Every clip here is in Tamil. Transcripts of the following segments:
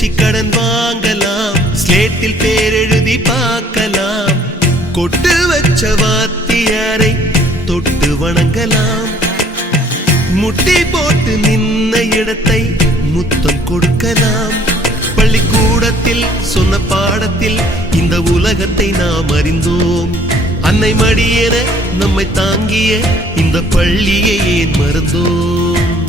கட்சி கடன் வாங்கலாம். ஸ்லேட்டில் பேரெழுதி பார்க்கலாம். கொட்டு வச்ச வாத்தியாரை தொட்டு வணங்கலாம். முட்டி போட்டு நின்ன இடத்தை முத்தம் கொடுக்கலாம். பள்ளிக்கூடத்தில் சொன்ன பாடத்தில் இந்த உலகத்தை நாம் அறிந்தோம். அன்னை மடியென நம்மை தாங்கிய இந்த பள்ளியை ஏன் மறந்தோம்?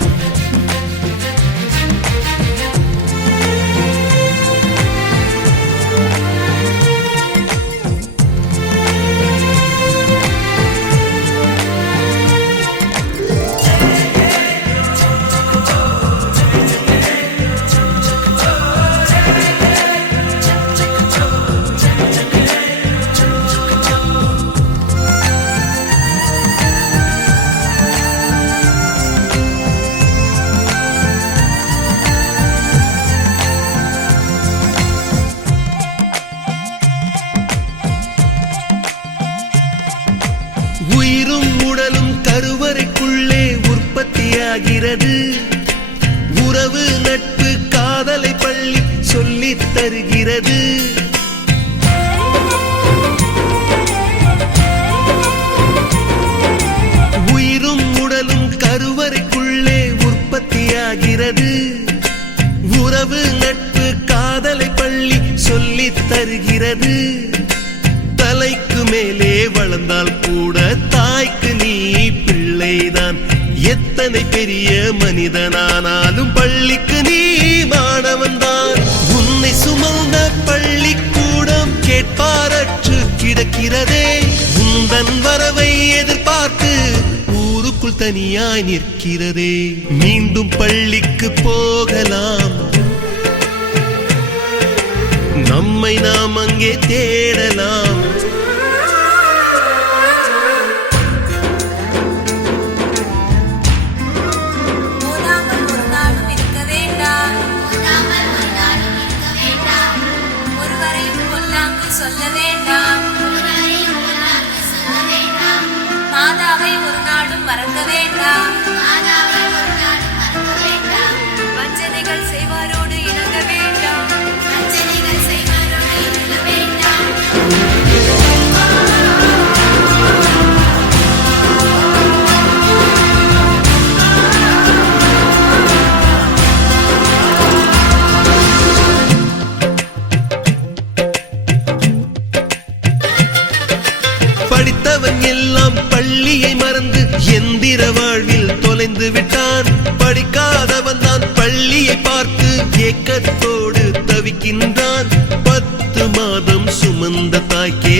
உற்பத்தியாகிறது நிற்கிறதே. மீண்டும் பள்ளிக்கு போகலாம்.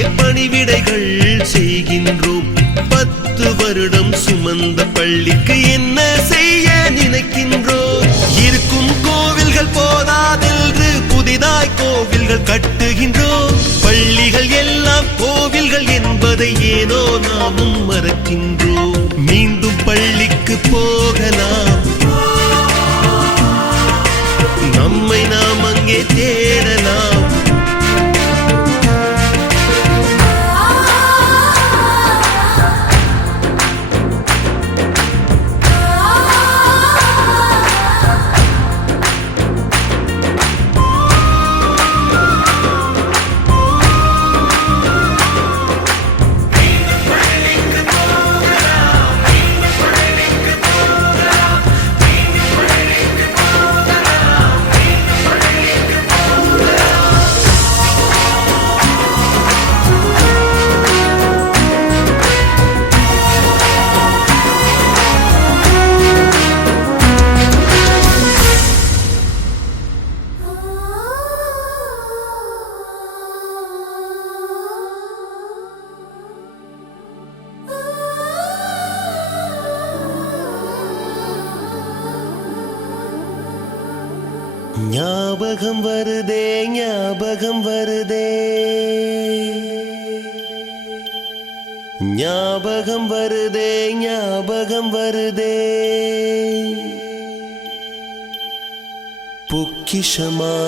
பணிவிடைகள் செய்கின்றோம். பத்து வருடம் சுமந்த பள்ளிக்கு என்ன செய்ய நினைக்கின்றோம்? இருக்கும் கோவில்கள் போதாதென்று புதிதாய் கோவில்கள் கட்டுகின்றோம். பள்ளிகள் எல்லாம் கோவில்கள் என்பதை ஏனோ நாமும் மறக்கின்றோம். மீண்டும் பள்ளிக்கு போகலாம் நம்மை நாம் அங்கே தேட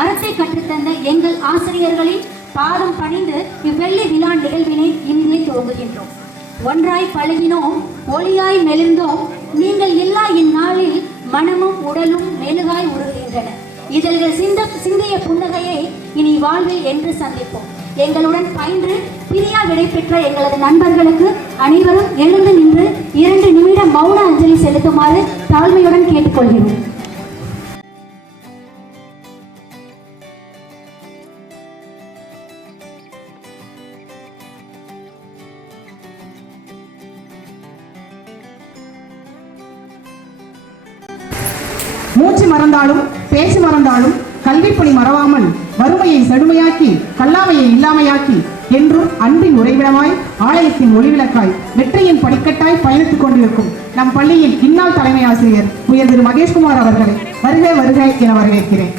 அறத்தை கற்றுத்தந்த எங்கள் ஆசிரியர்களின் பாதம் பணிந்து இவ்வெள்ளி விழா நிகழ்வினை இன்றே துவங்குகின்றோம். ஒன்றாய் பழகினோம் ஒளியாய் மெலிர்ந்தோம் நீங்கள் இல்லா இந்நாளில் மனமும் உடலும் மெழுகாய் உருகுகின்றன. இதழ்கள் சிந்த சிந்திய புன்னகையை இனி வாழ்வில் என்று சந்திப்போம். எங்களுடன் பயின்று பிரியா விடை பெற்ற எங்களது நண்பர்களுக்கு அனைவரும் எழுந்து நின்று இரண்டு நிமிடம் மௌன அஞ்சலி செலுத்துமாறு தாழ்மையுடன் கேட்டுக்கொள்கிறோம். பேச்சு மறந்தாலும் கல்விப்பணி மறவாமல் வறுமையை செழுமையாக்கி கல்லாமையை இல்லாமையாக்கி என்றும் அன்பின் உறைவிடமாய் ஆலயத்தின் ஒளிவிளக்காய் வெற்றியின் படிக்கட்டாய் பயணித்துக் கொண்டிருக்கும் நம் பள்ளியின் இன்னால் தலைமை ஆசிரியர் உயர் திரு மகேஷ்குமார் அவர்களை வருக வருக என வரவேற்கிறேன்.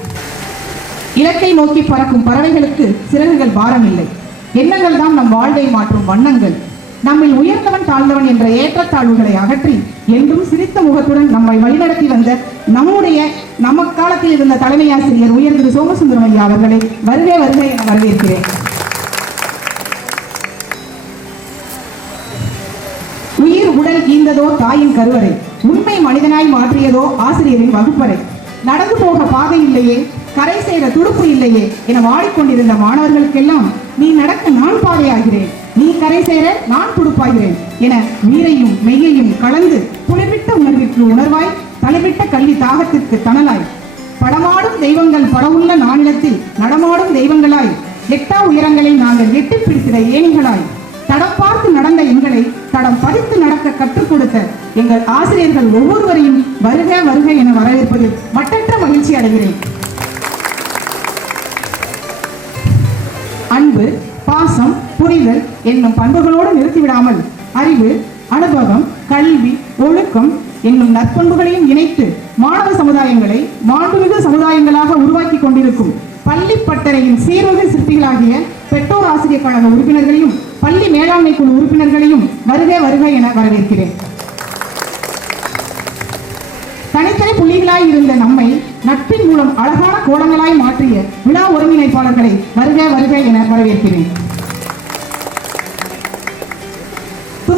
இலக்கை நோக்கி பறக்கும் பறவைகளுக்கு சிறகுகள் பாரமில்லை. எண்ணங்கள் தான் நம் வாழ்வை மாற்றும் வண்ணங்கள். நம்மில் உயர்ந்தவன் தாழ்ந்தவன் என்ற ஏற்றத்தாழ்வுகளை அகற்றி என்றும் சிரித்த முகத்துடன் நம்மை வழிநடத்தி வந்த நம்முடைய நம்ம காலத்தில் இருந்த தலைமை ஆசிரியர் உயர் திரு சோமசுந்தரம் ஐயா அவர்களை வருகை வருகை என வரவேற்கிறேன். உயிர் உடல் ஈந்ததோ தாயின் கருவறை உண்மை மனிதனாய் மாற்றியதோ ஆசிரியரின் வகுப்பறை. நடந்து போக பாதை இல்லையே கரை செய்த துடுப்பு இல்லையே என வாடிக்கொண்டிருந்த மாணவர்களுக்கெல்லாம் நீ நடக்க நான் பாதையாகிறேன். நீ கரை சேர நான் துடுப்பாகிறேன் என நீரையும் மெய்யையும் கலந்து குளிர்விட்ட உணர்விற்கு உணர்வாய் தலைவிட்ட கல்வி தாகத்திற்கு தணலாய். படமாடும் தெய்வங்கள் படவுள்ள நானிலத்தில் நடமாடும் தெய்வங்களாய். எட்டா உயரங்களை நாங்கள் எட்டி பிடிக்கிற ஏணிகளாய் தடம் பார்த்து நடந்த எங்களை தடம் பதித்து நடக்க கற்றுக் கொடுத்த எங்கள் ஆசிரியர்கள் ஒவ்வொருவரையும் வருக வருக என வரவேற்பதில் மட்டற்ற மகிழ்ச்சி அடைகிறேன். அன்பு என்னும் பண்புகளோடு நிறுத்திவிடாமல் அறிவு அனுபவம் கல்வி ஒழுக்கம் என்னும் நற்பண்புகளையும் இணைத்து மாணவ சமுதாயங்களை மாண்புமிகு சமுதாயங்களாக உருவாக்கி கொண்டிருக்கும் பள்ளி பட்டறையின் சீர்மிகு சிற்பிகளாகிய பெற்றோர் ஆசிரியர் கழக உறுப்பினர்களையும் பள்ளி மேலாண்மை குழு உறுப்பினர்களையும் வருக வருக என வரவேற்கிறேன். தனித்தனி புள்ளிகளாய் இருந்த நம்மை நட்பின் மூலம் அழகான கோலங்களாய் மாற்றிய விழா ஒருங்கிணைப்பாளர்களை வருக வருக என வரவேற்கிறேன்.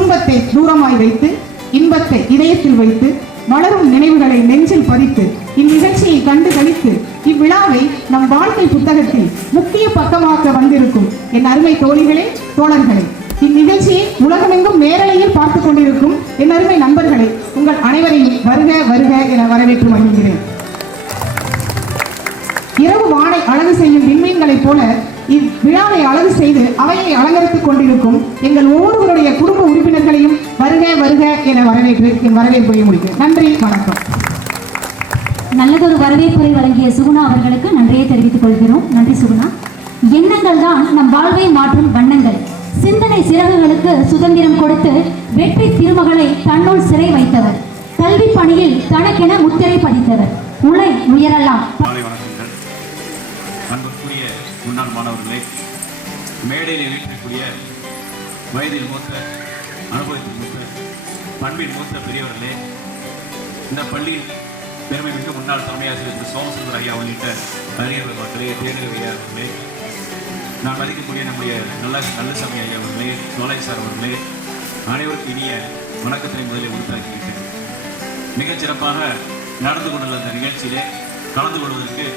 துன்பத்தை தூரமாய் வைத்து இன்பத்தை இதயத்தில் வைத்து வளரும் நினைவுகளை நெஞ்சில் பதித்து இந்நிகழ்ச்சியை கண்டு கழித்து இவ்விழாவை நம் வாழ்க்கை புத்தகத்தில் முக்கிய பக்கமாக்க வந்திருக்கும் என் அருமை தோழிகளே தோழர்களே இந்நிகழ்ச்சியை உலகமெங்கும் நேரலையில் பார்த்து கொண்டிருக்கும் என் அருமை நண்பர்களே உங்கள் அனைவரையும் வருக வருக என வரவேற்று மகிழ்கிறேன். இரவு வானை அழகு செய்யும் விண்மீன்களைப் போல இவ்விழாவை அழகு செய்து அவையை அலங்கரித்துக் கொண்டிருக்கும் எங்கள் ஒவ்வொருவருடைய குடும்ப உறுப்பினர்களையும் வருக வருக என வரவேற்று என் வரவேற்புரை முடிக்கும் நன்றி வணக்கம். நல்லதொரு வரவேற்புரை வழங்கிய சுகுணா அவர்களுக்கு நன்றியை தெரிவித்துக் கொள்கிறோம். நன்றி சுகுணா. எண்ணங்கள் தான் நம் வாழ்வை மாற்றும் வண்ணங்கள். சிந்தனை சிறகுகளுக்கு சுதந்திரம் கொடுத்து வெற்றி திருமகளை தன்னுள் சிறை வைத்தவர். கல்வி பணியில் தனக்கென முத்திரை பதித்தவர். உலை உயரலாம். முன்னாள் மாணவர்களே மேடையில் இருக்கக்கூடிய வயதில் மூத்த அனுபவத்தில் மூத்த பண்பில் மூத்த பெரியவர்களே இந்த பள்ளியில் பெருமை மிக்க முன்னாள் தலைமையாசிரியர் திரு சோமசுந்தர ஐயா உள்ளிட்ட அறிஞர்கள் மக்களே தேர்தல் ஐயா அவர்களே நான் மதிக்கக்கூடிய நம்முடைய நல்ல நல்ல சமய ஐயா அவர்களே சோலை சார் அவர்களே அனைவருக்கும் இனிய வணக்கத்தை முதலில் உறுத்தாக்கிவிட்டேன் மிகச்சிறப்பாக நடந்து கொண்டுள்ள இந்த நிகழ்ச்சியிலே கலந்து கொள்வதற்கு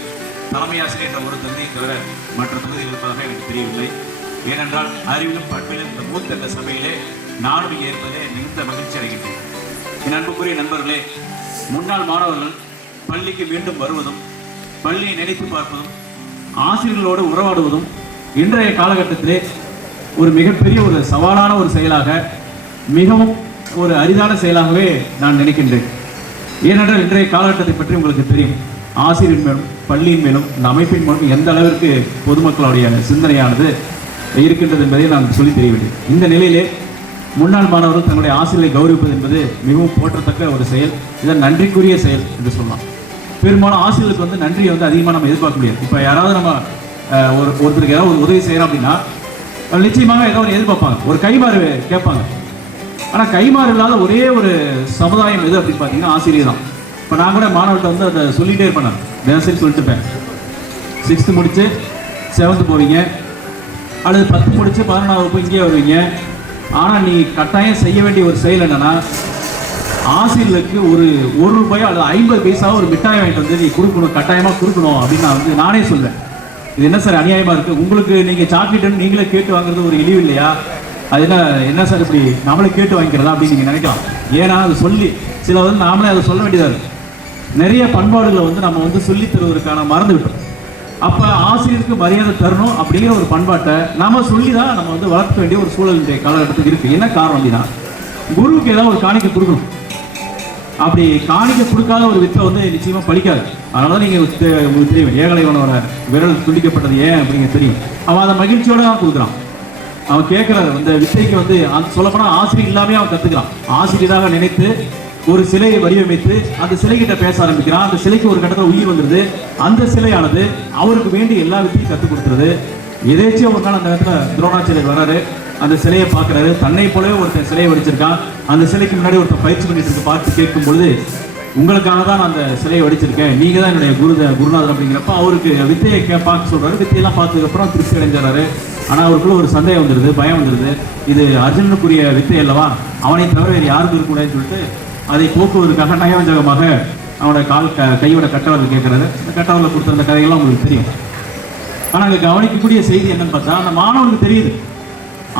தலைமை ஆசிரியர் என்ற ஒரு தகுதியை தவிர மற்ற தகுதிகள் இருப்பதாக எனக்கு தெரியவில்லை. ஏனென்றால் அறிவிலும் பண்பிலும் இந்த மூத்த இந்த சபையிலே நானும் இங்கே இருப்பதே மிகுந்த மகிழ்ச்சி அடைகின்றேன் என் அன்புக்குரிய நண்பர்களே முன்னாள் மாணவர்கள் பள்ளிக்கு மீண்டும் வருவதும் பள்ளியை நினைத்து பார்ப்பதும் ஆசிரியர்களோடு உறவாடுவதும் இன்றைய காலகட்டத்திலே ஒரு மிகப்பெரிய ஒரு சவாலான ஒரு செயலாக மிகவும் ஒரு அரிதான செயலாகவே நான் நினைக்கின்றேன். ஏனென்றால் இன்றைய காலகட்டத்தை பற்றி உங்களுக்கு தெரியும். ஆசிரியர் மேலும் பள்ளியின் மேலும் இந்த அமைப்பின் மூலம் எந்த அளவிற்கு பொதுமக்களுடைய சிந்தனையானது இருக்கின்றது என்பதை நான் சொல்லி தெரியவில்லை. இந்த நிலையிலே முன்னாள் மாணவர்கள் தங்களுடைய ஆசிரியரை கௌரவிப்பது என்பது மிகவும் போற்றத்தக்க ஒரு செயல். இதன் நன்றிக்குரிய செயல் என்று சொல்லலாம். பெரும்பாலும் ஆசிரியர்களுக்கு வந்து நன்றியை வந்து அதிகமாக நம்ம எதிர்பார்க்க முடியாது. இப்போ யாராவது நம்ம ஒரு ஒருத்தருக்கு ஏதாவது ஒரு உதவி செய்கிறோம் அப்படின்னா நிச்சயமாக ஏதோ ஒரு எதிர்பார்ப்பாங்க. ஒரு கைமாறு கேட்பாங்க. ஆனால் கைமாறு இல்லாத ஒரே ஒரு சமுதாயம் எது அப்படின்னு பார்த்தீங்கன்னா ஆசிரியர் தான். இப்போ நான் கூட மாணவர்கிட்ட வந்து அதை சொல்லிகிட்டே இருப்பேன் நான். தினசரி சொல்லிட்டு இருப்பேன். சிக்ஸ்த்து முடித்து செவன்த்து போவீங்க. அல்லது பத்து முடித்து பதினொன்றாவது வகுப்பு இங்கேயே வருவீங்க. ஆனால் நீங்கள் கட்டாயம் செய்ய வேண்டிய ஒரு செயல் என்னென்னா ஆசிரியர்களுக்கு ஒரு ஒரு ரூபாயோ அல்லது ஐம்பது பைசாவோ ஒரு மிட்டாய் வாங்கிட்டு வந்து நீ கொடுக்கணும் கட்டாயமாக கொடுக்கணும் அப்படின்னு நான் வந்து நானே சொல்லுவேன் இது என்ன சார் அநியாயமாக இருக்குது உங்களுக்கு நீங்கள் சாக்லேட்டுன்னு நீங்களே கேட்டு வாங்குறது ஒரு இழிவு இல்லையா? அது என்ன என்ன சார் இப்படி நம்மளே கேட்டு வாங்கிக்கிறதா அப்படின்னு நீங்கள் நினைக்கலாம். ஏன்னா அது சொல்லி சில வந்து நாமளே அதை சொல்ல வேண்டியதாக இருக்குது நிறைய பண்பாடுகளை வந்து நம்ம வந்து சொல்லித் தருவதற்கான மறந்து விட்டோம் அப்போ ஆசிரியருக்கு மரியாதை தரணும் அப்படிங்கிற ஒரு பண்பாட்டை நாம் சொல்லி தான் நம்ம வந்து வளர்க்க வேண்டிய ஒரு சூழலுடைய காலகட்டத்துக்கு இருக்குது என்ன காரணம் அப்படின்னா குருவுக்கு ஏதாவது ஒரு காணிக்கை கொடுக்கணும். அப்படி காணிக்கை கொடுக்காத ஒரு வித்தை வந்து நிச்சயமாக பழிக்காது. அதனால தான் நீங்கள் உங்களுக்கு தெரியும் ஏகலைவனோட விரல் துண்டிக்கப்பட்டது ஏன் அப்படிங்க தெரியும். அவன் அதை மகிழ்ச்சியோட தான் கொடுக்குறான். அவன் கேட்குற அந்த வித்தைக்கு வந்து அந்த சொல்லப்போனால் ஆசிரியர் இல்லாமே அவன் கற்றுக்கிறான் ஆசிரியராக நினைத்து ஒரு சிலையை வடிவமைத்து அந்த சிலைகிட்ட பேச ஆரம்பிக்கிறான். அந்த சிலைக்கு ஒரு கட்டத்தில் உயிர் வந்துடுது அந்த சிலையானது அவருக்கு வேண்டி எல்லா வித்தையும் கற்றுக் கொடுத்துருது. எதேச்சும் ஒரு நாள் அந்த இடத்துல துரோணாச்சாரியர் வராரு. அந்த சிலையை பார்க்குறாரு. தன்னை போலவே ஒருத்தன் சிலையை வடிச்சிருக்கான். அந்த சிலைக்கு முன்னாடி ஒருத்தன் பயிற்சி பண்ணிட்டு இருக்க பார்த்து கேட்கும் பொழுது உங்களுக்காக தான் நான் அந்த சிலையை வடிச்சிருக்கேன். நீங்கள் தான் என்னுடைய குரு குருநாதர் அப்படிங்கிறப்ப அவருக்கு வித்தையை கே பார்க்க சொல்கிறாரு வித்தையெல்லாம் பார்த்ததுக்கப்புறம் திருப்தி அடைஞ்சாரு. ஆனால் அவருக்குள்ள ஒரு சந்தேகம் வந்துடுது பயம் வந்துடுது இது அர்ஜுனனுக்குரிய வித்தை அல்லவா? அவனை தவிர வேறு யாருக்கும் இருக்கக்கூடாதுன்னு சொல்லிட்டு அதை போக்குவதற்காக நயவஞ்சகமாக அவனோட கால் க கையோட கட்டவர்கள் கேட்கறது. அந்த கட்டவரில் கொடுத்த அந்த கதையெல்லாம் உங்களுக்கு தெரியும். ஆனால் அங்கே கவனிக்கக்கூடிய செய்தி என்னன்னு பார்த்தா அந்த மாணவனுக்கு தெரியுது.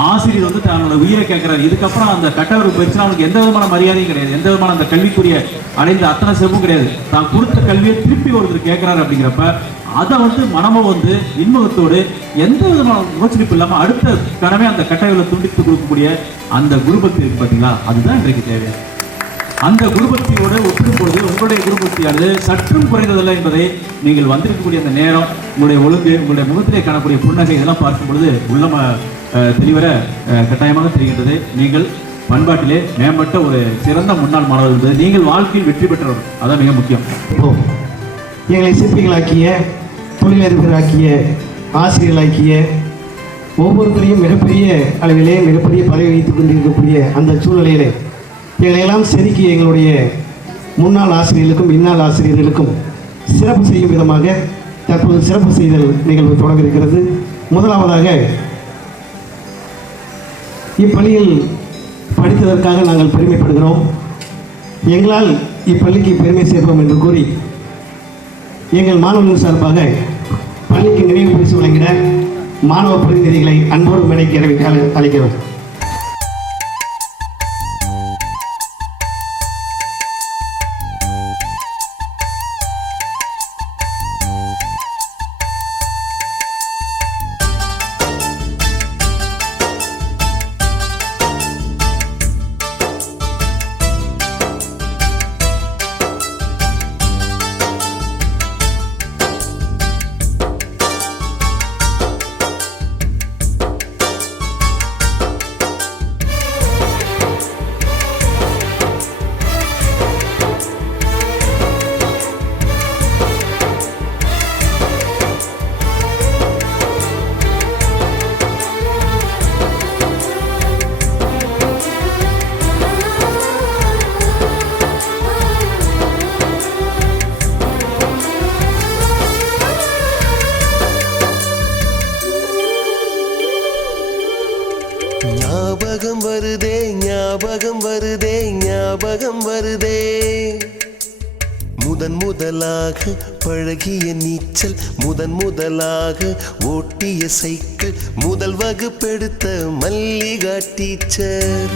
ஆசிரியர் வந்து தன்னோட உயிரை கேட்கிறாரு. இதுக்கப்புறம் அந்த கட்டவருக்கு போயிடுச்சுன்னா அவனுக்கு எந்த விதமான மரியாதையும் கிடையாது. எந்த விதமான அந்த கல்விக்குரிய அடைந்த அத்தனை சிறப்பும் கிடையாது. தான் கொடுத்த கல்வியை திருப்பி ஒருத்தர் கேட்கிறாரு அப்படிங்கிறப்ப அதை வந்து மனமும் வந்து இன்முகத்தோடு எந்த விதமான யோசனிப்பு இல்லாமல் அடுத்த கனவே அந்த கட்டவில துண்டித்து கொடுக்கக்கூடிய அந்த குருபக்தி இருக்கு பார்த்தீங்களா? அதுதான் இன்றைக்கு தேவை. அந்த குருபக்தியோடு ஒப்பிடும்பொழுது உங்களுடைய குடும்பத்தையானது சற்றும் குறைந்ததல்ல என்பதை நீங்கள் வந்திருக்கக்கூடிய அந்த நேரம் உங்களுடைய ஒழுங்கு உங்களுடைய முகத்திலே காணக்கூடிய புன்னகை இதெல்லாம் பார்க்கும் பொழுது உள்ளம தெளிவர கட்டாயமாக தெரிகின்றது. நீங்கள் பண்பாட்டிலே மேம்பட்ட ஒரு சிறந்த முன்னாள் மாணவர் என்பது நீங்கள் வாழ்க்கையில் வெற்றி பெற்றவர். அதான் மிக முக்கியம். இப்போ எங்களை சிற்பிகளாக்கிய தொழிலதிபராக்கிய ஆசிரியர்களாக்கிய ஒவ்வொருத்தரையும் மிகப்பெரிய அளவிலே மிகப்பெரிய பதவி வைத்துக் கொண்டிருக்கக்கூடிய அந்த சூழ்நிலையிலே எங்களையெல்லாம் செதுக்கி எங்களுடைய முன்னாள் ஆசிரியர்களுக்கும் இந்நாள் ஆசிரியர்களுக்கும் சிறப்பு செய்யும் விதமாக தற்போது சிறப்பு செய்தல் நிகழ்வு தொடங்க இருக்கிறது முதலாவதாக இப்பள்ளியில் படித்ததற்காக நாங்கள் பெருமைப்படுகிறோம். எங்களால் இப்பள்ளிக்கு பெருமை சேர்ப்போம் என்று கூறி எங்கள் மாணவர்கள் சார்பாக பள்ளிக்கு நினைவு பரிசு வழங்கிட மாணவ பிரதிநிதிகளை அன்போடு மேடைக்கு அழை- அழைக்கிறோம். ஓட்டிய சைக்கிள் முதல் வகுப்பெடுத்த மல்லிகா டீச்சர்.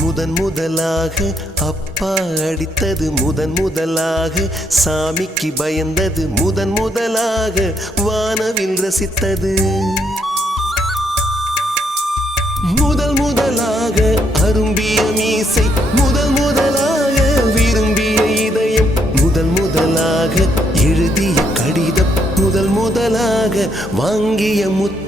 முதன் முதலாக அப்பா அடித்தது முதன் முதலாக சாமிக்கு பயந்தது முதன் முதலாக வானவில் ரசித்தது. முதல் முதலாக அரும்பிய மீசை எழுதிய கடிதம் முதல் முதலாக வாங்கிய முத்து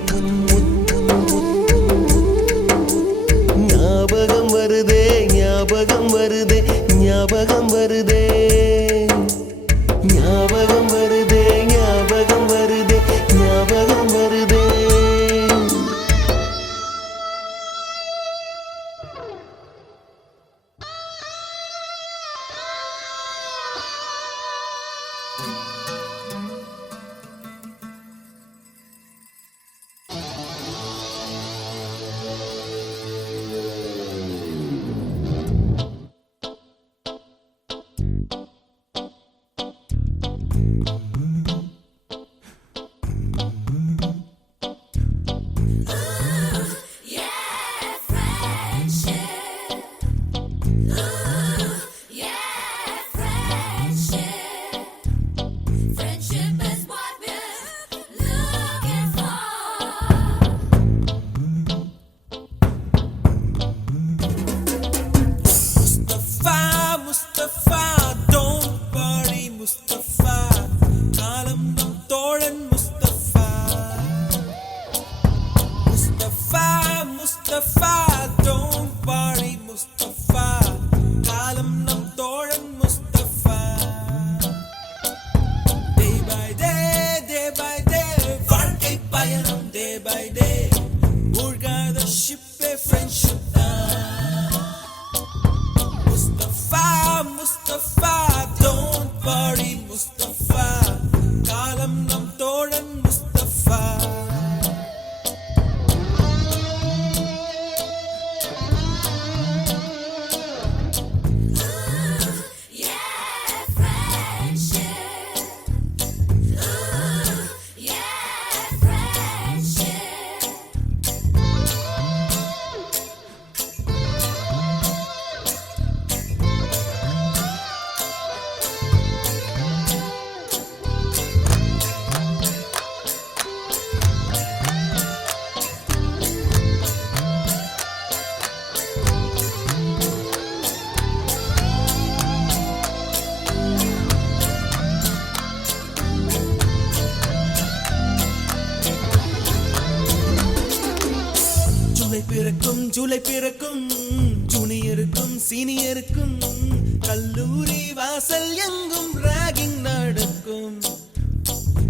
வாசல் எங்கும் ராகிங் நடக்கும்.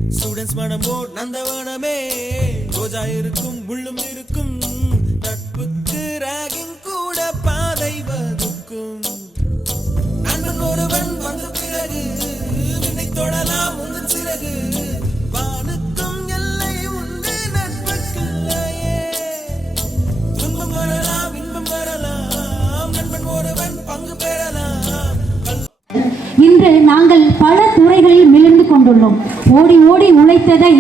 ஸ்டூடெண்ட்ஸ் மனம் போர் நந்தவனமே. ரோஜா இருக்கும் முள்ளும் இருக்கும். நட்புக்கு ராகிங் கூட பாதை வகுக்கும். நண்பன் ஒருவன் வந்த பிறகு விண்ணை தொடலாம் உந்தன் சிறகு. வானுக்கும் எல்லை உண்டு நட்புக்குள்ளையே துன்பம் வரலாம் இன்பம் வரலாம். நண்பன் ஒருவன் பங்கு பெறலாம். இன்று நாங்கள் பல துறைகளில் மிளிர்ந்து கொண்டுள்ளோம். ஓடி ஓடி உழைத்ததை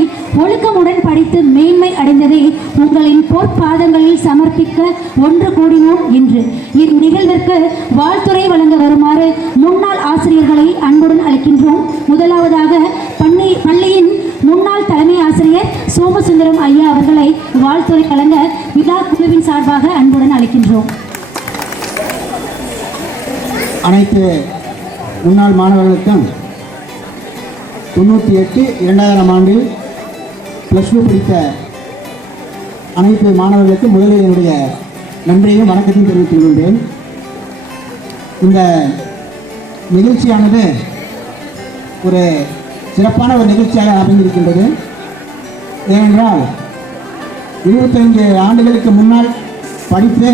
ஒழுக்கமுடன் படித்து மேன்மை அடைந்ததை உங்களின் பொற்பாதங்களில் சமர்ப்பிக்க ஒன்று கூடினோம் இன்று. இந்நிகழ்விற்கு வாழ்த்துறை வழங்க வருமாறு முன்னாள் ஆசிரியர்களை அன்புடன் அழைக்கின்றோம் முதலாவதாக பள்ளி பள்ளியின் முன்னாள் தலைமை ஆசிரியர் சோமசுந்தரம் ஐயா அவர்களை வாழ்த்துறை வழங்க விழா குழுவின் சார்பாக அன்புடன் அழைக்கின்றோம் அனைத்து முன்னாள் மாணவர்களுக்கும் தொண்ணூற்றி எட்டு இரண்டாயிரம் ஆண்டில் ப்ளஸ் டூ படித்த அனைத்து மாணவர்களுக்கும் முதலில் என்னுடைய நன்றியையும் வணக்கத்தையும் தெரிவித்துக் கொள்கிறேன் இந்த நிகழ்ச்சியானது ஒரு சிறப்பான ஒரு நிகழ்ச்சியாக அமைந்திருக்கின்றது. ஏனென்றால் இருபத்தைந்து ஆண்டுகளுக்கு முன்னால் படித்து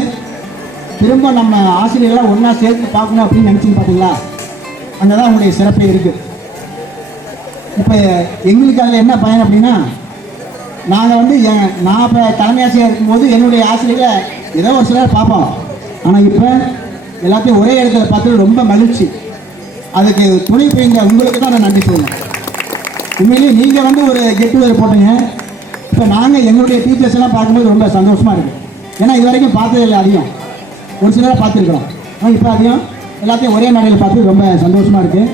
திரும்ப நம்ம ஆசிரியர்களாக ஒன்றா சேர்த்து பார்க்கணும் அப்படின்னு நினச்சிங்க பார்த்தீங்களா அங்கே தான் உங்களுடைய சிறப்பே இருக்குது இப்போ எங்களுக்கு அதில் என்ன பயன் அப்படின்னா நாங்கள் வந்து என் நான் இப்போ தலைமை ஆசிரியர் இருக்கும்போது என்னுடைய ஆசிரியரை ஏதோ ஒரு சிலர் பார்ப்போம். ஆனால் இப்போ எல்லாத்தையும் ஒரே இடத்துல பார்த்து ரொம்ப மகிழ்ச்சி. அதுக்கு துணை புரிந்த உங்களுக்கு தான் நான் நன்றி சொல்லுவேன் உண்மையிலேயே நீங்கள் வந்து ஒரு கெட் டுகெதர் போட்டீங்க. இப்போ நாங்கள் எங்களுடைய டீச்சர்ஸ் எல்லாம் பார்க்கும்போது ரொம்ப சந்தோஷமாக இருக்குது ஏன்னா இது வரைக்கும் பார்த்தது இல்லை அதிகம். ஒரு சிலரை பார்த்துருக்குறோம். ஆனால் இப்போ அதிகம் எல்லாத்தையும் ஒரே நடையில் பார்த்து ரொம்ப சந்தோஷமாக இருக்குது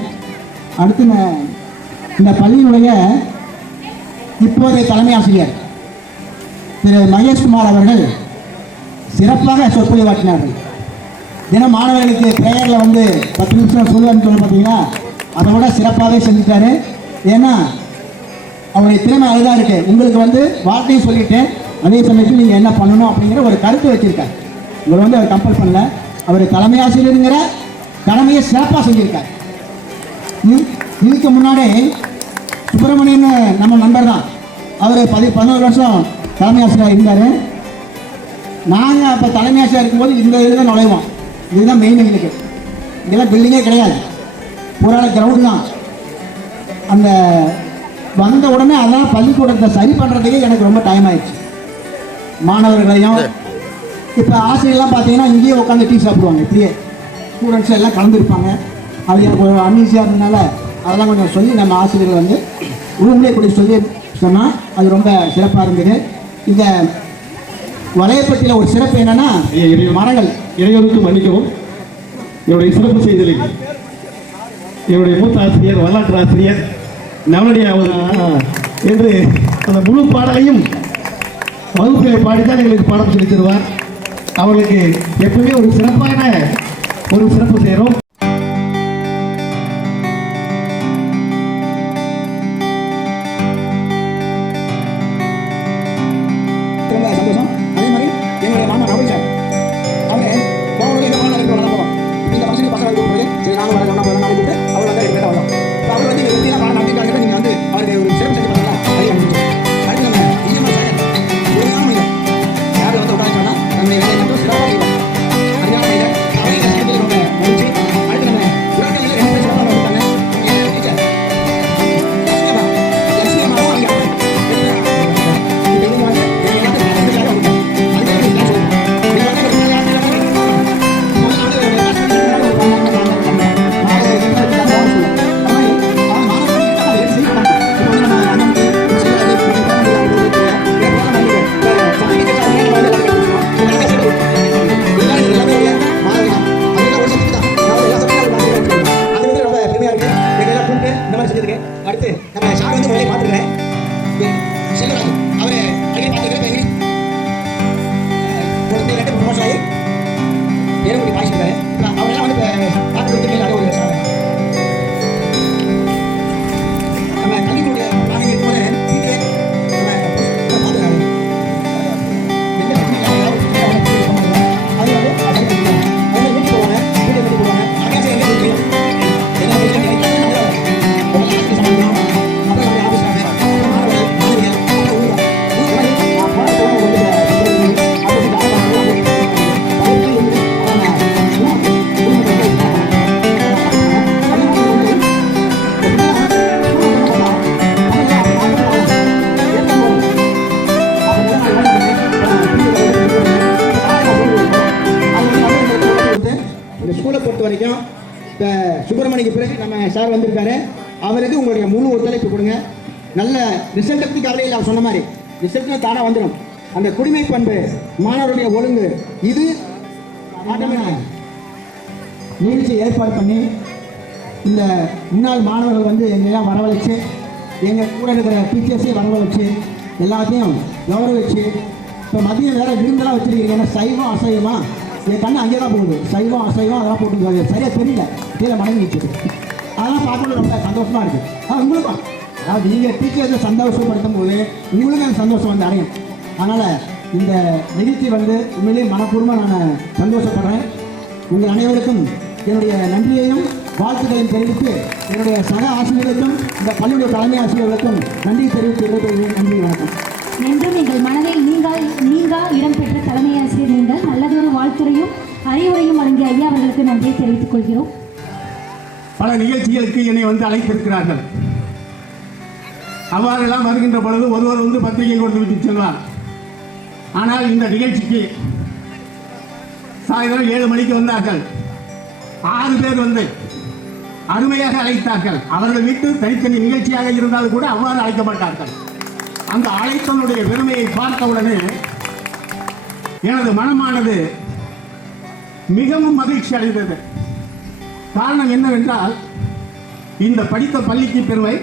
அடுத்து இந்த பள்ளியினுடைய இப்போதைய தலைமை ஆசிரியர் திரு மகேஷ்குமார் அவர்கள் சிறப்பாக சொற்பொழிவாற்றினார்கள் தினம் மாணவர்களுக்கு பிரேயரில் வந்து பத்து நிமிஷம் சொல்லுவேன்னு சொல்ல பார்த்தீங்கன்னா அதை விட சிறப்பாகவே செஞ்சுட்டாரு. ஏன்னா அவருடைய திறமை அதுதான் இருக்கு. உங்களுக்கு வந்து வார்த்தையும் சொல்லிட்டேன். அதே சமயத்தில் நீங்கள் என்ன பண்ணணும் அப்படிங்கிற ஒரு கருத்து வச்சிருக்காரு. உங்களை வந்து அவர் கம்பல் பண்ணல. அவர் தலைமை ஆசிரியருங்கிற கடமையை சிறப்பாக செஞ்சிருக்கார். இதுக்கு முன்னாடி சுப்பிரமணியன் நம்ம நண்பர் தான். அவர் பதி பதினோரு வருஷம் தலைமை ஆசிரியர் இருந்தார். நாங்கள் அப்போ தலைமை ஆசிரியர் இருக்கும்போது இந்த இதில் தான் நுழைவோம். இதுதான் மெயின் எங்களுக்கு. இதெல்லாம் பில்டிங்கே கிடையாது. புறான கிரவுண்ட் தான். அந்த வந்த உடனே அதான் பள்ளிக்கூடத்தை சரி பண்ணுறதுக்கே எனக்கு ரொம்ப டைம் ஆயிடுச்சு. மாணவர்களையும் இப்போ ஆசிரியர்லாம் பார்த்தீங்கன்னா இங்கேயே உட்காந்து டீ சாப்பிடுவாங்க இப்படியே. ஸ்டூடெண்ட்ஸ் எல்லாம் கலந்துருப்பாங்க. அது எனக்கு ஒரு அன்ஈஸியாக இருந்தனால அதெல்லாம் கொஞ்சம் சொல்லி நம்ம ஆசிரியர்கள் வந்து ரூம்லேயே கூட சொல்லி சொன்னால் அது ரொம்ப சிறப்பாக இருந்தது. இந்த வலையப்பட்டியில் ஒரு சிறப்பு என்னன்னா இறைவன். மரங்கள். இறைவனுக்கு மன்னிக்கவும். என்னுடைய சிறப்பு செய்தலில் என்னுடைய மூத்த ஆசிரியர் வரலாற்று ஆசிரியர் நவனடி அவர் என்று அந்த முழு பாடலையும் வகுப்பிலே பாடித்தான் எங்களுக்கு பாடம் சொல்லித் தருவார். அவர்களுக்கு எப்பவுமே ஒரு சிறப்பான ஒரு சிறப்பு செய்கிறோம் சந்தோஷம். அதே மாதிரி எங்களுடைய மாமா ரவி சார். அவரு போகும்போது இந்த பாடம் நடக்க வரலாம் இந்த ஃபங்க்ஷனுக்கு பசங்க சரி நாங்கள் வர ஒன்றா நாளைக்கு ஒரு ரெண்டு ப்ரொமோஷன் ஆகி ஏழுமணி பாய்ச்சிருக்காரு அவரெல்லாம் வந்து பார்த்து அவர் சொன்ன மாதிரி ரிசல்ட்னு தானாக வந்துடும். அந்த குடிமை பண்பு மாணவருடைய ஒழுங்கு இது நிகழ்ச்சி ஏற்பாடு பண்ணி இந்த முன்னாள் மாணவர்கள் வந்து எங்கெல்லாம் வரவழைச்சு எங்கள் கூட இருக்கிற டீச்சர்ஸையும் வரவழைச்சு எல்லாத்தையும் கௌரவிச்சு இப்போ மதியம் வேற விருந்தெல்லாம் வச்சிருக்கீங்க ஏன்னா சைவம் அசைவமா? என் கண்ணு அங்கே தான் போகுது. சைவம் அசைவம் அதெல்லாம் போட்டு சரியாக தெரியல. கீழே மடங்கி வச்சுருக்கு அதெல்லாம் பார்க்கணும் ரொம்ப சந்தோஷமாக இருக்குது ஆ உங்களுக்கும் அதாவது நீங்கள் டீச்சர்ஸை சந்தோஷப்படுத்தும் போது உங்களுக்கும் அந்த சந்தோஷம் வந்து அடையும். அதனால் இந்த நிகழ்ச்சி வந்து உண்மையிலேயே மனப்பூர்வமாக நான் சந்தோஷப்படுறேன். உங்கள் அனைவருக்கும் என்னுடைய நன்றியையும் வாழ்த்துக்களையும் தெரிவித்து என்னுடைய சக ஆசிரியர்களுக்கும் இந்த பள்ளியுடைய தலைமை ஆசிரியர்களுக்கும் நன்றி தெரிவித்து. நன்றி வணக்கம். என்றும் எங்கள் மனதில் நீங்கா நீங்கா இடம்பெற்ற தலைமை ஆசிரியர் நீங்கள் நல்லதொரு வாழ்த்துறையும் அறிவுரையும் வழங்கிய ஐயா அவர்களுக்கு நன்றியை தெரிவித்துக் கொள்கிறோம். பல நிகழ்ச்சிகளுக்கு என்னை வந்து அழைத்திருக்கிறார்கள். அவ்வாறெல்லாம் வருகின்ற பொழுது ஒருவர் வந்து பத்திரிகை கொடுத்து விட்டு செல்வார். ஆனால் இந்த நிகழ்ச்சிக்கு சாயந்தரம் ஏழு மணிக்கு வந்தார்கள். ஆறு பேர் வந்து அருமையாக அழைத்தார்கள். அவர்கள் வீட்டு தனித்தனி நிகழ்ச்சியாக இருந்தாலும் கூட அவ்வாறு அழைக்கப்பட்டார்கள். அந்த அழைத்தனுடைய பெருமையை பார்த்தவுடனே எனது மனமானது மிகவும் மகிழ்ச்சி அடைந்தது. காரணம் என்னவென்றால் இந்த படித்த பள்ளிக்கு பெருமை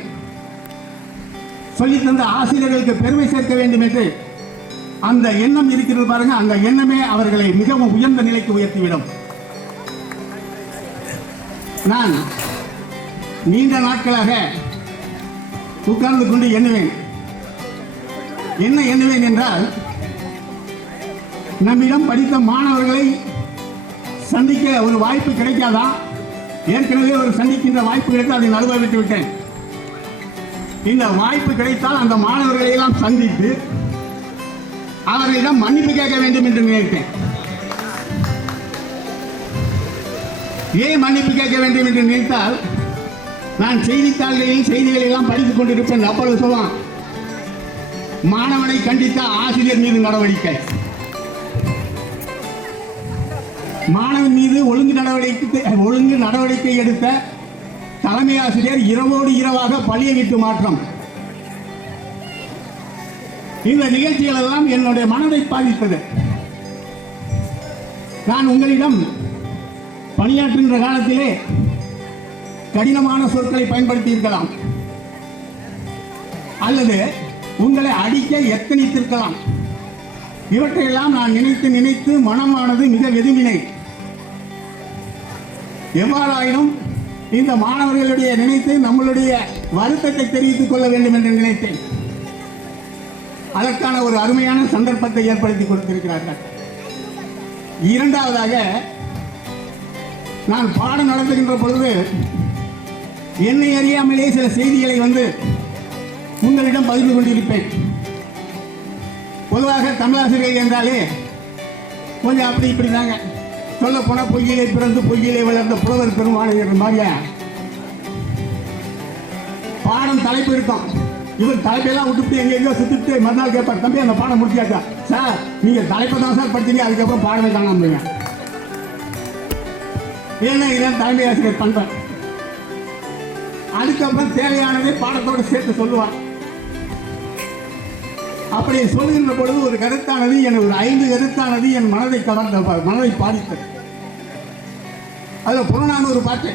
சொல்லித் தந்த ஆசிரியர்களுக்கு பெருமை சேர்க்க வேண்டும் என்று அந்த எண்ணம் இருக்கிறது பாருங்க. அந்த எண்ணமே அவர்களை மிகவும் உயர்ந்த நிலைக்கு உயர்த்திவிடும். நான் நீண்ட நாட்களாக உட்கார்ந்து கொண்டு எண்ணுவேன். என்ன எண்ணுவேன் என்றால் நம்மிடம் படித்த மாணவர்களை சந்திக்க ஒரு வாய்ப்பு கிடைக்காதா? ஏற்கனவே ஒரு சந்திக்கின்ற வாய்ப்பு கிடைத்து அதை நழுவ விட்டு விட்டேன் இந்த வாய்ப்பு கிடைத்தால் அந்த மாணவர்களை எல்லாம் சந்தித்து அவர்களிடம் மன்னிப்பு கேட்க வேண்டும் என்று நினைத்தேன். ஏன் மன்னிப்பு கேட்க வேண்டும் என்று நினைத்தால் நான் செய்தித்தாள்களில் செய்திகளை எல்லாம் படித்துக் கொண்டிருப்பேன் அப்பொழுது சொல்லுவான் மாணவனை கண்டித்த ஆசிரியர் மீது நடவடிக்கை. மாணவன் மீது ஒழுங்கு நடவடிக்கை ஒழுங்கு நடவடிக்கை எடுத்த தலைமை ஆசிரியர் இரவோடு இரவாக பழிய விட்டு மாற்றம். இந்த நிகழ்ச்சிகள் எல்லாம் என்னுடைய மனதை பாதித்தது. நான் உங்களிடம் பணியாற்றுகின்ற காலத்திலே கடினமான சொற்களை பயன்படுத்தி இருக்கலாம் அல்லது உங்களை அடிக்க எத்தனித்திருக்கலாம். இவற்றையெல்லாம் நான் நினைத்து நினைத்து மனமானது மிக வெதுமினை எவ்வாறாயினும் இந்த மாணவர்களுடைய நினைத்து நம்மளுடைய வருத்தத்தை தெரிவித்துக் கொள்ள வேண்டும் என்று நினைத்தேன். அதற்கான ஒரு அருமையான சந்தர்ப்பத்தை ஏற்படுத்தி கொடுத்திருக்கிறார்கள். இரண்டாவதாக நான் பாடம் நடத்துகின்ற பொழுது என்னை அறியாமலே சில செய்திகளை வந்து உங்களிடம் பகிர்ந்து கொண்டிருப்பேன். பொதுவாக தமிழாசிரியர் என்றாலே கொஞ்சம் அப்படி இப்படி தாங்க சொல்ல போனால் பொய்யிலே பிறந்து பொய்யிலே வளர்ந்த புலவர் பெருமாள் மாதிரியா பாடம் தலைப்பு இருக்கும். இவர் தலைப்பெல்லாம் விட்டுட்டு எங்க எங்கேயோ சுத்திட்டு மறுநாள் கேட்பார் தம்பி அந்த பாடம் முடிச்சாச்சா? சார் நீங்க தலைப்பை தான் சார் படிச்சீங்க அதுக்கப்புறம் பாடமே காணாமல் ஏன்னா இதான் தலைமை ஆசிரியர் பண்றேன்? அதுக்கப்புறம் தேவையானதை பாடத்தோடு சேர்த்து சொல்லுவார். அப்படி சொல்கின்ற பொழுது ஒரு கருத்தானது என் ஒரு ஐந்து கருத்தானது என் மனதை கவர்ந்த மனதை பாதித்தது. அதுல புறநானூறு பாட்டு.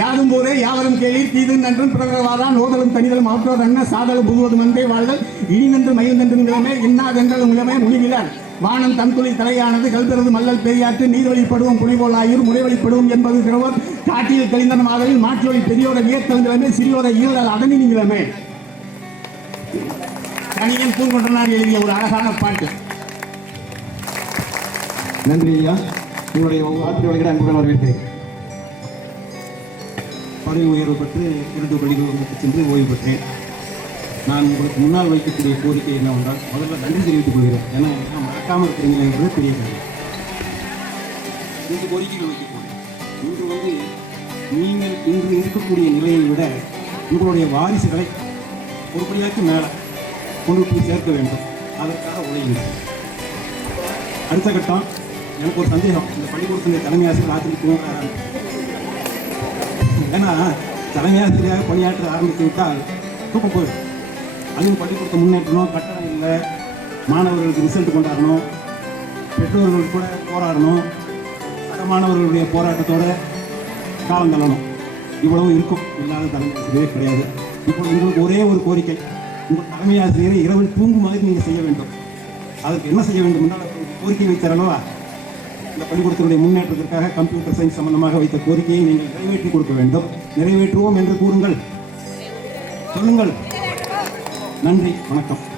யாரும் போதே யாவரும் கேளீர் தீது நன்றும் பிறகுவாதான் ஓதலும் தனிதலும் அவற்றோர் என்ன சாதலும் புதுவதும் அன்றே வாழ்தல். இனிநன்று மகிழ்ந்தென்று நிலைமை இன்னாதென்றது நிலைமை முடிவிலார் வானம் தன்துளி தலையானது கல்பிறது மல்லல் பெரியாற்று நீர்வழிப்படுவோம் புலிபோல் ஆயூர் முறைவழிப்படுவோம் என்பது திரவர் காட்டில் தெளிந்தன மாதிரில் மாற்றொழி பெரியோரை வியத்தல் நிலைமை சிறியோரை ஈழல் அதனி நிலைமை. கணியன் பூங்கொன்றனார் எழுதிய ஒரு அழகான பாட்டு. நன்றி ஐயா. உங்களுடைய வார்த்தைகளை அன்புடன் வரவேற்கிறேன். பதவி உயர்வு பெற்று இரண்டு பள்ளிகளுக்கு சென்று ஓய்வு பெற்றேன். நான் உங்களுக்கு முன்னால் வைக்கக்கூடிய கோரிக்கை என்னவென்றால் முதல்ல நன்றி தெரிவித்துக் கொள்கிறேன். ஏன்னா எல்லாம் மறக்காமல் இருக்கிறீங்களா என்பது பெரிய காரியம் இந்த கோரிக்கைகள் வைக்க போகிறேன் இன்று வந்து நீங்கள் இன்று இருக்கக்கூடிய நிலையை விட உங்களுடைய வாரிசுகளை ஒருபடியாக்கி மேலே கொண்டு போய் சேர்க்க வேண்டும். அதற்காக உழைகிறேன் அடுத்த கட்டம் எனக்கு ஒரு சந்தேகம். இந்த பள்ளிக்கூடத்தினுடைய தலைமை ஆசிரியர் ஆசிரியர் தூங்குறாரு ஏன்னா தலைமை ஆசிரியராக பணியாற்ற ஆரம்பித்து விட்டால் தூக்கம் போயிடும். அதுவும் பள்ளிக்கூடத்தை முன்னேற்றணும் கட்டணம் இல்லை. மாணவர்களுக்கு ரிசல்ட் கொண்டாடணும். பெற்றோர்கள் கூட போராடணும். சக மாணவர்களுடைய போராட்டத்தோட காலம் தள்ளணும். இவ்வளவு இருக்கும். இல்லாத தலைமை ஆசிரியரே கிடையாது. இப்போ உங்களுக்கு ஒரே ஒரு கோரிக்கை. உங்கள் தலைமை ஆசிரியரை இரவில் தூங்கும் மாதிரி நீங்கள் செய்ய வேண்டும். அதற்கு என்ன செய்ய வேண்டும் என்றால் கோரிக்கை ஒரு கோரிக்கை இந்த பள்ளிக்கூடத்தினுடைய முன்னேற்றத்திற்காக கம்ப்யூட்டர் சயின்ஸ் சம்பந்தமாக வைத்த கோரிக்கையை நீங்கள் நிறைவேற்றி கொடுக்க வேண்டும். நிறைவேற்றுவோம் என்று கூறுங்கள். சொல்லுங்கள். நன்றி. வணக்கம்.